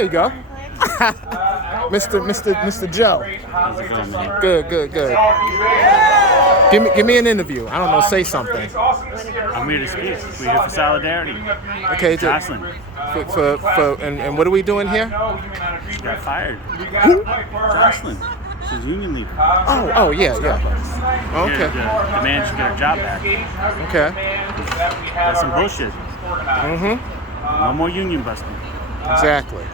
there you go. Mr. Joe. Good. Give me an interview. I don't know, say something. I'm here to speak. We're here for solidarity. Okay, Joselyn. And what are we doing here? She got fired. Who? Joselyn. She's union leader. Oh, yeah. Okay. The man should get her job back. Okay. That's some bullshit. Mm-hmm. No more union busting. Exactly.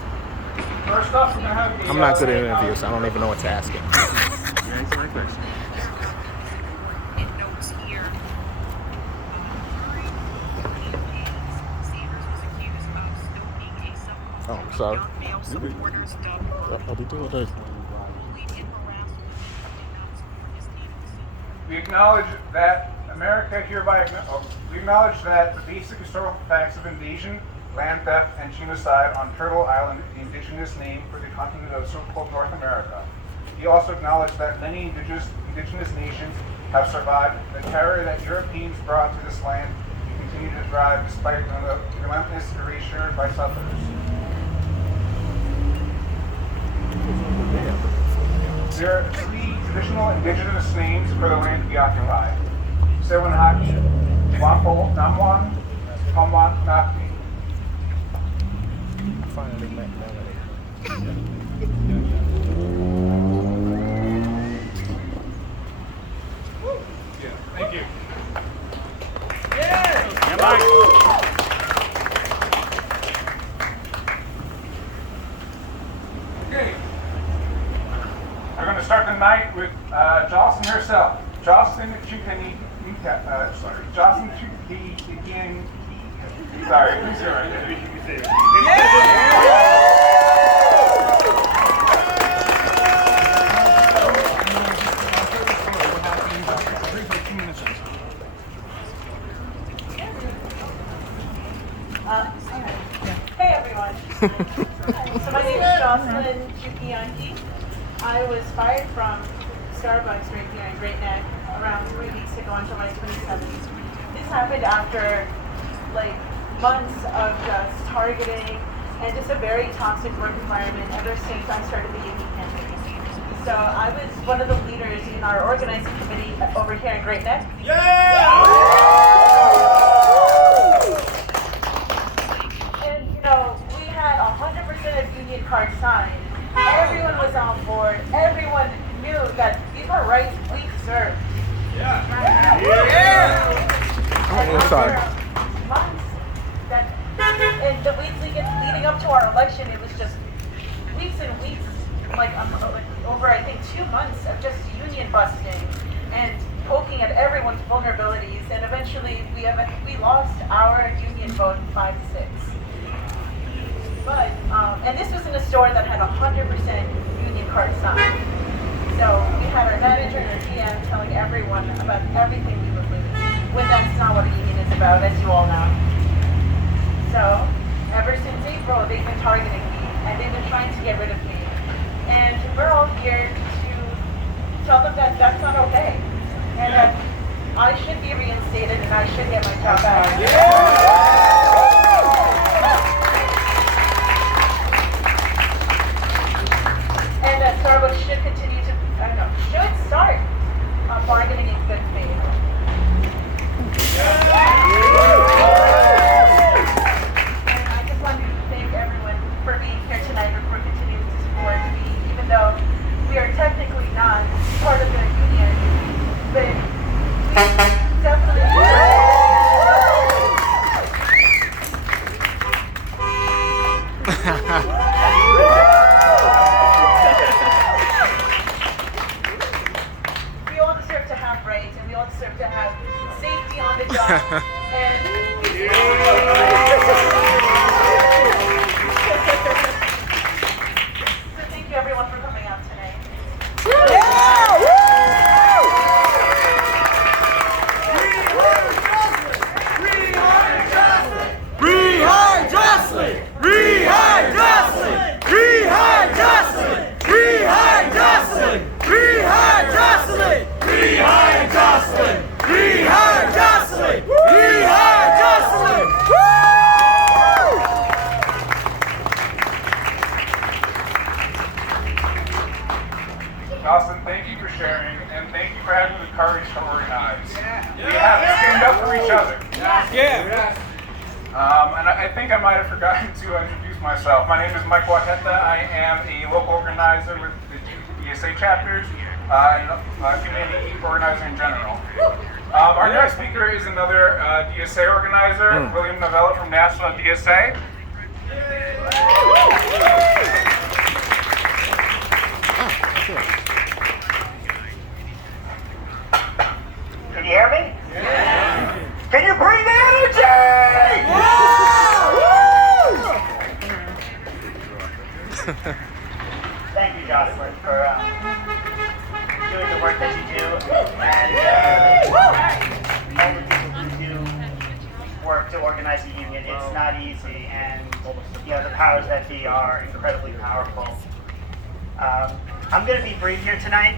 I'm not good at interviews, so I don't even know what to ask him. Yeah, exactly. Oh, I'm sorry. I'll be doing that. We acknowledge that we acknowledge that the basic historical facts of invasion, land theft, and genocide on Turtle Island, the indigenous name for the continent of so-called North America. We also acknowledge that many indigenous nations have survived the terror that Europeans brought to this land and continue to thrive despite the relentless erasure by settlers. There are 3 traditional indigenous names for the land we occupy: Sewanhaki, Wampo Namwan, Tumwan Nakni. Finally met Melanie. Thank you. Yeah, Mike. Okay. We're going to start the night with Joselyn herself. Joselyn Chukani, Joselyn Chukani, sorry, who's your Hey everyone. So my name is Joselyn Chukianki. I was fired from Starbucks right here in Great Neck around 3 weeks ago on July 27th. This happened after months of just targeting and just a very toxic work environment ever since I started the union campaign. So I was one of the leaders in our organizing committee over here in Great Neck. And we had 100% of union cards signed. Everyone was on board. Everyone knew that these were rights we deserved. And sorry. after months, in the weeks leading up to our election, it was just weeks and weeks, over I think 2 months of just union busting and poking at everyone's vulnerabilities. And eventually, we lost our union vote 5-6. But, and this was in a store that had 100% union card signed. So we had our manager and our GM telling everyone about everything we would lose, when that's not what a union is about, as you all know. So, ever since April, they've been targeting me, and they've been trying to get rid of me. And we're all here to tell them that that's not okay, and that I should be reinstated and I should get my job back. And that Starbucks should continue to, should start bargaining in good faith. And I just want to thank everyone for being here tonight and for continuing to support me, even though we are technically not part of the union, but we definitely we all deserve to have rights, and we all deserve to have safety on the job. So thank you everyone for coming out tonight. Joselyn! Rehire Joselyn! Rehire Joselyn! Rehire Joselyn, thank you for sharing, and thank you for having the courage to organize. We have to stand up for each other. And I think I might have forgotten to introduce myself. My name is Mike Wateta. I am a local organizer with the DSA chapters and community organizer in general. Our next speaker is another DSA organizer, William Novella from National DSA. Can you hear me? Yeah. Can you bring the energy? Yeah. Thank you, Joselyn, for doing the work that you do, and all the people who do work to organize a union. It's not easy, and the powers that be are incredibly powerful. I'm going to be brief here tonight,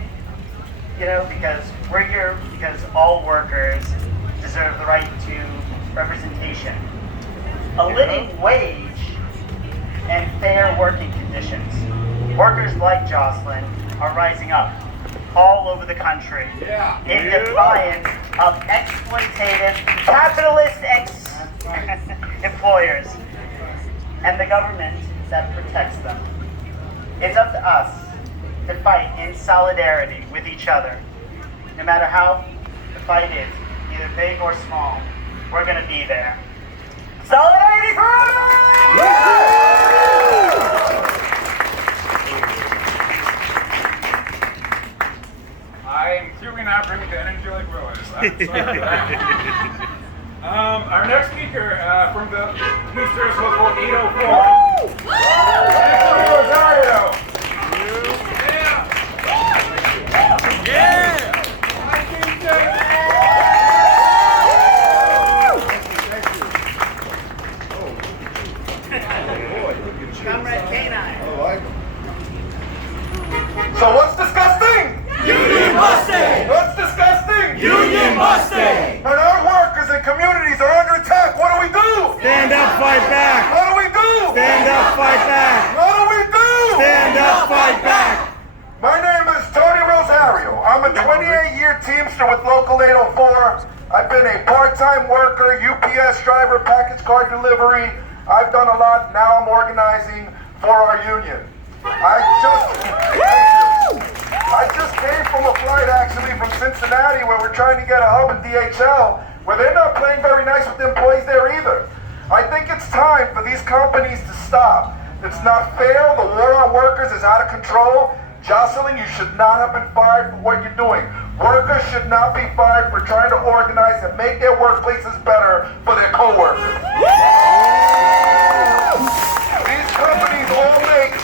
because we're here because all workers deserve the right to representation, a living wage, and fair working conditions. Workers like Joselyn are rising up all over the country in defiance of exploitative, capitalist employers and the government that protects them. It's up to us to fight in solidarity with each other. No matter how the fight is, either big or small, we're going to be there. Solidarity forever! I'm clearly not bringing the energy like Willis. I'm sorry for that. Our next speaker from the Boosters Local 804. Rosario. Comrade Canine. So what's disgusting? Union Mustang! What's disgusting? Union Mustang! When our workers and communities are under attack, what do we do? Stand up, fight back! What do we do? Stand up, fight back! What do we do? Stand up, fight back! My name is Tony Rosario. I'm a 28-year Teamster with Local 804. I've been a part-time worker, UPS driver, package car delivery. I've done a lot. Now I'm organizing for our union. I just came from a flight actually from Cincinnati where we're trying to get a hub in DHL where they're not playing very nice with the employees there either. I think it's time for these companies to stop. It's not fair. The war on workers is out of control. Joselyn, you should not have been fired for what you're doing. Workers should not be fired for trying to organize and make their workplaces better for their co-workers. These companies all make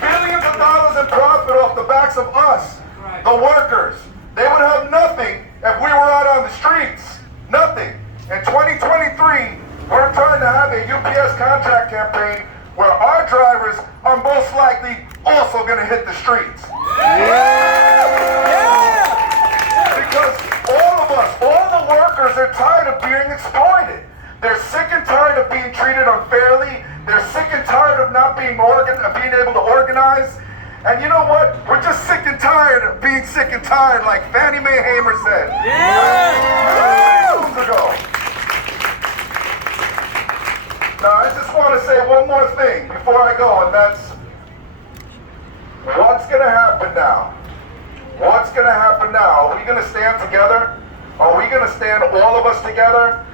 billions of dollars in profit off the backs of us, the workers. They would have nothing if we were out on the streets. Nothing. In 2023, we're trying to have a UPS contract campaign where our drivers are most likely also going to hit the streets. Because all the workers are tired of being exploited. They're sick and tired of being treated unfairly. They're sick and tired of not being able to organize. And you know what? We're just sick and tired of being sick and tired, like Fannie Mae Hamer said. Months ago. Now, I just want to say one more thing before I go, and that's what's going to happen now? What's going to happen now? Are we going to stand together? Are we going to stand all of us together?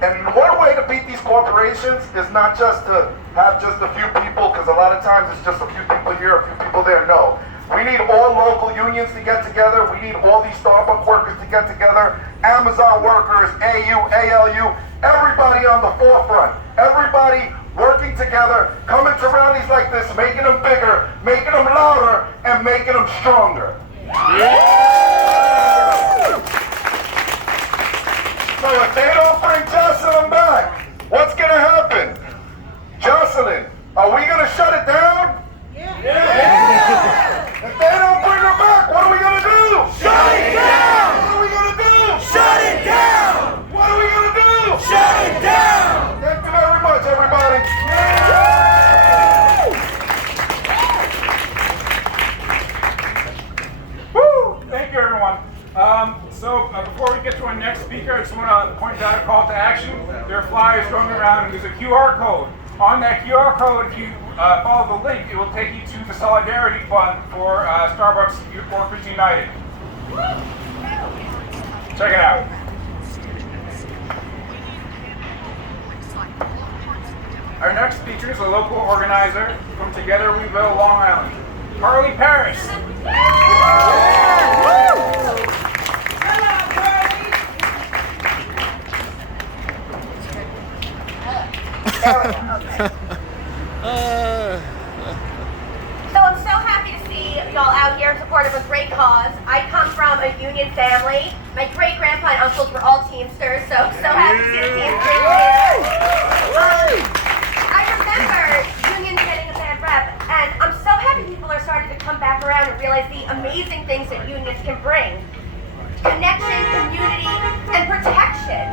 And one way to beat these corporations is not just to have just a few people, because a lot of times it's just a few people here, a few people there. No. We need all local unions to get together. We need all these Starbucks workers to get together. Amazon workers, AU, ALU, everybody on the forefront. Everybody working together, coming to rallies like this, making them bigger, making them louder, and making them stronger. So if they don't bring Joselyn back, what's going to happen? Joselyn, are we going to shut it down? Yeah. If they don't bring her back, what are we going to do? Shut it down! What are we going to do? Shut it down! What are we going to do? Shut it down! Thank you very much, everybody. Before we get to our next speaker, I just want to point out a call to action. There are flyers going around, and there's a QR code. On that QR code, if you follow the link, it will take you to the Solidarity Fund for Starbucks Workers United. Check it out. Our next speaker is a local organizer from Together We Build Long Island, Carly Paris. So I'm so happy to see y'all out here in support of a great cause. I come from a union family. My great-grandpa and uncles were all Teamsters, so happy to see the Teamsters here. I remember unions getting a bad rep, and I'm so happy people are starting to come back around and realize the amazing things that unions can bring. Connection, community, and protection.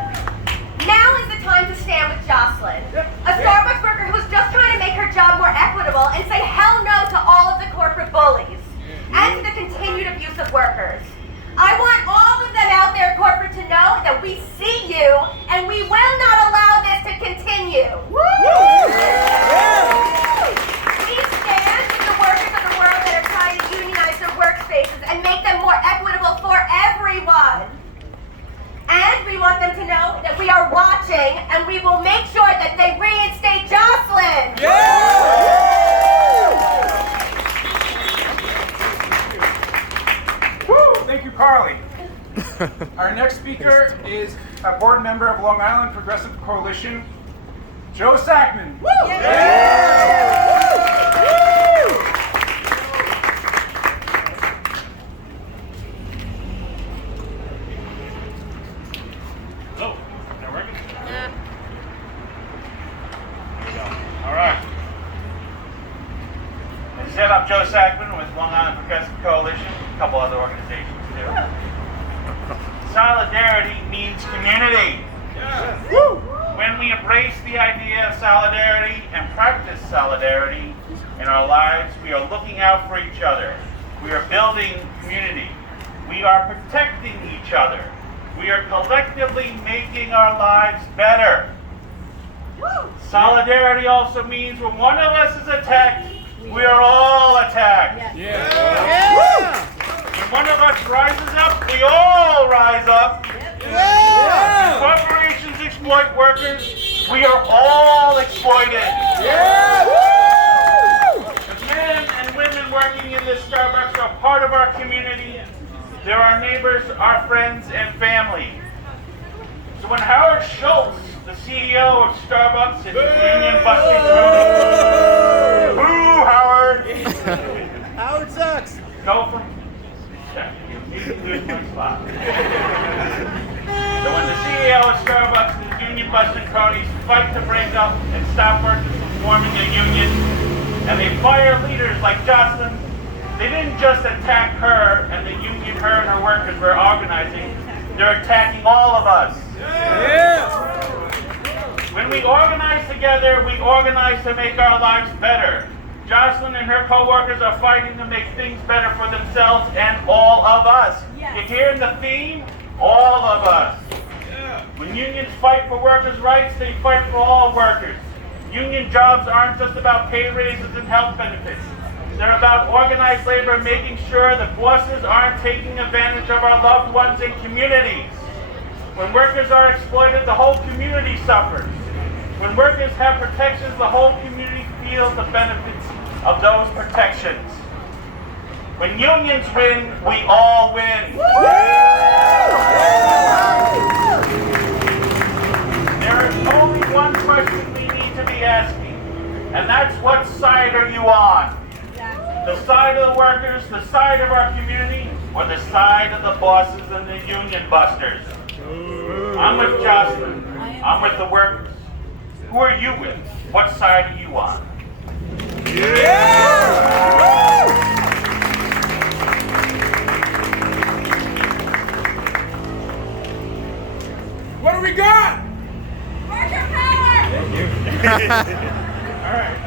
Now is the time to stand with Joselyn, a Starbucks worker who's just trying to make her job more equitable and say hell no to all of the corporate bullies and to the continued abuse of workers. I want all of them out there, corporate, to know that we see you and we will not allow this to continue. We stand with the workers of the world that are trying to unionize their workspaces and make them more equitable for everyone. And we want them to know that we are watching and we will make sure that they reinstate Joselyn. Woo! Thank you, Carly. Our next speaker is a board member of Long Island Progressive Coalition, Joe Sackman. I'm Joe Sackman with Long Island Progressive Coalition, a couple other organizations too. Solidarity means community. When we embrace the idea of solidarity and practice solidarity in our lives, we are looking out for each other. We are building community. We are protecting each other. We are collectively making our lives better. Solidarity also means when one of us is attacked, we are all attacked. When one of us rises up, we all rise up. When corporations exploit workers, we are all exploited. The men and women working in this Starbucks are part of our community. They're our neighbors, our friends, and family. So when Howard Schultz, the CEO of Starbucks, is union busting through, boo, Howard! Howard sucks. Go from. Lose my spot. So when the CEO of Starbucks and his union busting cronies fight to break up and stop workers from forming a union, and they fire leaders like Joselyn, they didn't just attack her and the union her and her workers were organizing, they're attacking all of us. When we organize together, we organize to make our lives better. Joselyn and her co-workers are fighting to make things better for themselves and all of us. You hearing the theme? All of us. When unions fight for workers' rights, they fight for all workers. Union jobs aren't just about pay raises and health benefits. They're about organized labor making sure that bosses aren't taking advantage of our loved ones and communities. When workers are exploited, the whole community suffers. When workers have protections, the whole community feels the benefits of those protections. When unions win, we all win. There is only one question we need to be asking, and that's what side are you on? The side of the workers, the side of our community, or the side of the bosses and the union busters? I'm with Joselyn. I'm with the workers. Who are you with? What side are you on? What do we got? Worker power! All right.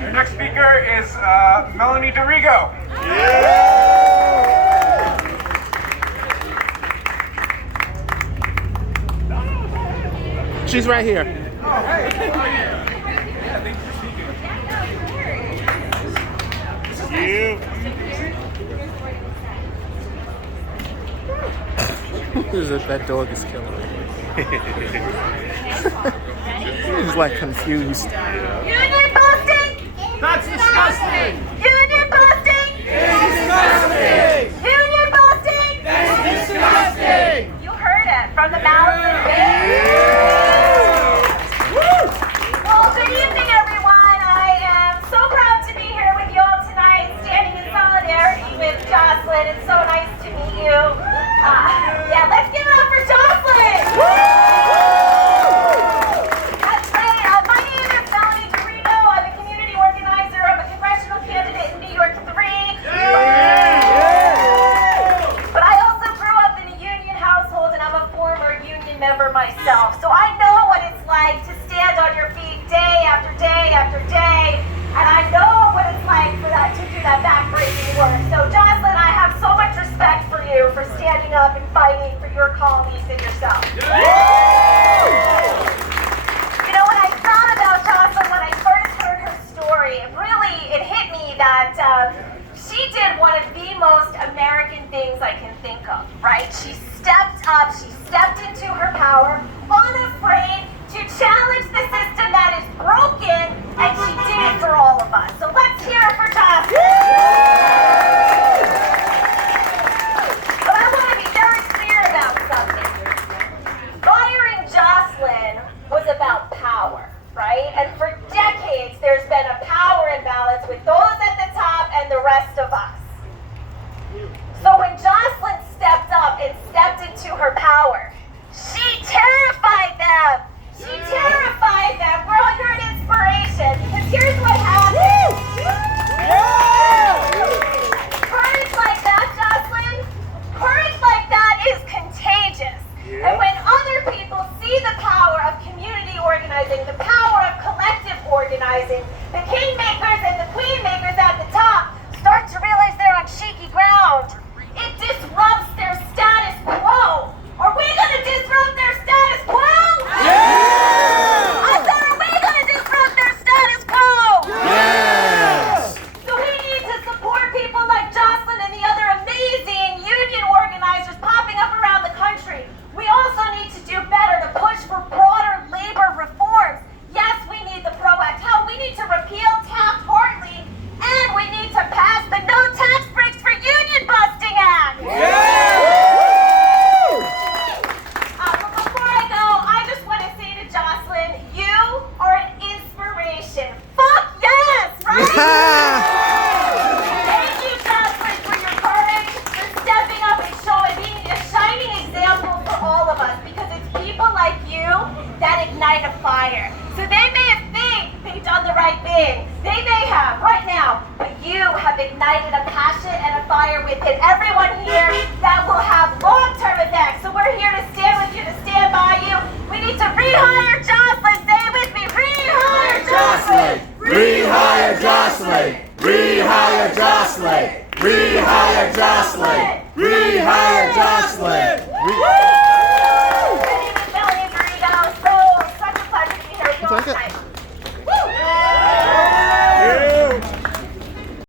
Our next speaker is Melanie DeRigo. She's right here. That dog is killing me. He's like confused. Union busting! That's disgusting! Union busting! Disgusting! Union busting! That's disgusting! You heard it from the mouths of babes. Well, good evening, everyone. I am so proud to be here with you all tonight, standing in solidarity with Joselyn. It's so nice to meet you. Yeah, let's give it up for Joselyn. That's great. My name is Melanie Dorito. I'm a community organizer. I'm a congressional candidate in New York 3. But I also grew up in a union household, and I'm a former union member myself. So I know what it's like to stand on your feet day after day after day. And I know what it's like for that to do that backbreaking work. So Joselyn, I have so much respect for you for standing up and fighting for your colleagues and yourself. You know, when I thought about Joselyn, when I first heard her story, it hit me that she did one of the most American things I can think of, right? She stepped up, she stepped into her power, unafraid to challenge the system that is broken, and she did it for all of us. So let's hear it for Joselyn. But I want to be very clear about something. Firing Joselyn was about power, right? And for decades, there's been a power imbalance with those at the top and the rest of us. So when Joselyn stepped up and stepped into her power, she terrified them. She terrified them. Girl, you're an inspiration. Because here's what happened. Courage like that, Joselyn, courage like that is contagious. And when other people see the power of community organizing, the power of collective organizing, the kingmakers and the queenmakers at the top start to realize they're on shaky ground. It disrupts their status quo. Are we going to disrupt their status quo? I said, are we going to disrupt their status quo? Yes! So we need to support people like Joselyn and the other amazing union organizers popping up around the country. We also need to do better to push for broader labor reforms. Yes, we need the PRO Act. Hell, we need to repeal Taft-Hartley, and we need to pass the No Tax Breaks for Union Busting Act. But before I go, I just want to say to Joselyn, you are an inspiration. Fuck yes, right? Thank you, Joselyn, for your courage, for stepping up and being a shining example for all of us, because it's people like you that ignite a fire. So they may have think they've done the right thing. They may have right now, but you have ignited a passion and a fire within everyone here that will have long-term effects. So we're here to stand with you, to stand by you. We need to rehire Joselyn. Say it with me. Rehire Joselyn. Rehire Joselyn! Rehire Joselyn! Rehire Joselyn! Rehire Joselyn!